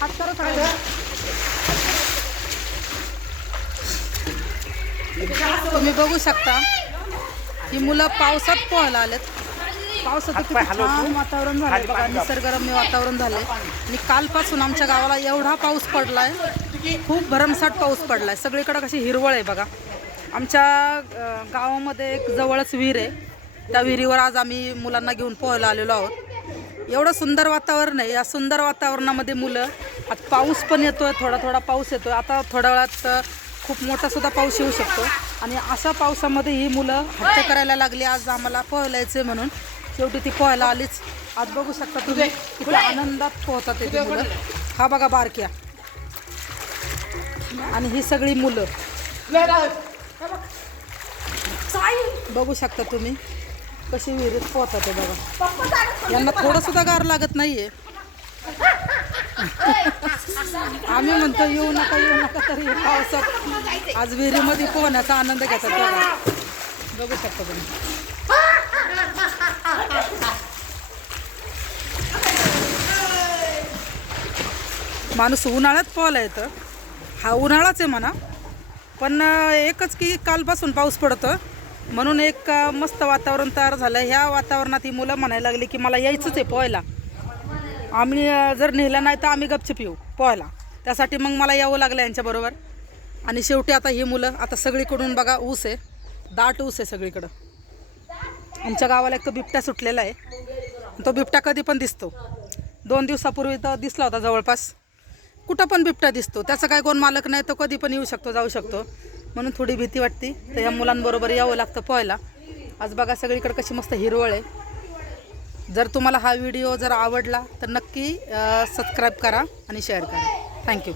हात करा सगळे. तुम्ही बघू शकता ही मुलं पावसात पोहायला आलेत. पावसात किती छान वातावरण झालंय बघा निसर्गरम्य वातावरण झालंय. आणि कालपासून आमच्या गावाला एवढा पाऊस पडलाय खूप भरमसाठ पाऊस पडलाय. सगळीकडे कशी हिरवळ आहे बघा. आमच्या गावामध्ये एक जवळच विहीर आहे. त्या विहिरीवर आज आम्ही मुलांना घेऊन पोहायला आलेलो आहोत. एवढं सुंदर वातावरण आहे. या सुंदर वातावरणामध्ये मुलं आता पाऊस पण येतोय थोडा थोडा पाऊस येतोय. आता थोड्या वेळात खूप मोठा सुद्धा पाऊस येऊ शकतो. आणि अशा पावसामध्ये ही मुलं हट्ट करायला लागली. आज आम्हाला पोहायला यायचे म्हणून. शेवटी ती पोहायला आलीच. आज बघू शकता तुम्ही किती आनंदात पोहतात ते ती मुलं. हा बघा बारक्या. आणि ही सगळी मुलं. बघू शकता तुम्ही. कशी विहिरीत पोहतात ते बघा. यांना थोडं सुद्धा गार लागत नाहीये. आम्ही म्हणतो येऊ नका येऊ नका तरी पावसात. आज विहिरीमध्ये पोहण्याचा आनंद घेतात बघा. बघू शकता तुम्ही. माणूस उन्हाळ्यात पोहायला येतं. हा उन्हाळाच आहे म्हणा. पण एकच की कालपासून पाऊस पडतो. म्हणून एक मस्त वातावरण तयार झालं. ह्या वातावरणात ही मुलं म्हणायला लागली की मला यायचंच आहे पोहायला. आम्ही जर नेलं नाही तर आम्ही गपचप येऊ पोहायला. त्यासाठी मग मला यावं लागलं यांच्याबरोबर आणि शेवटी आता ही मुलं आता सगळीकडून बघा ऊस आहे. दाट ऊस आहे सगळीकडं. आमच्या गावाला एक तो बिबट्या सुटलेला आहे. तो बिबट्या कधी पण दिसतो. दोन दिवसापूर्वी तर दिसला होता जवळपास. कुठं पण बिबट्या दिसतो. त्याचा काय कोण मालक नाही तो कधी पण येऊ शकतो जाऊ शकतो. म्हणून थोडी भीती वाटते. तर ह्या मुलांबरोबर यावं लागतं पोहायला. आज बघा सगळीकडे कशी मस्त हिरवळ आहे. जर तुम्हाला हा व्हिडिओ जर आवडला तर नक्की सबस्क्राईब करा आणि शेअर करा. थँक्यू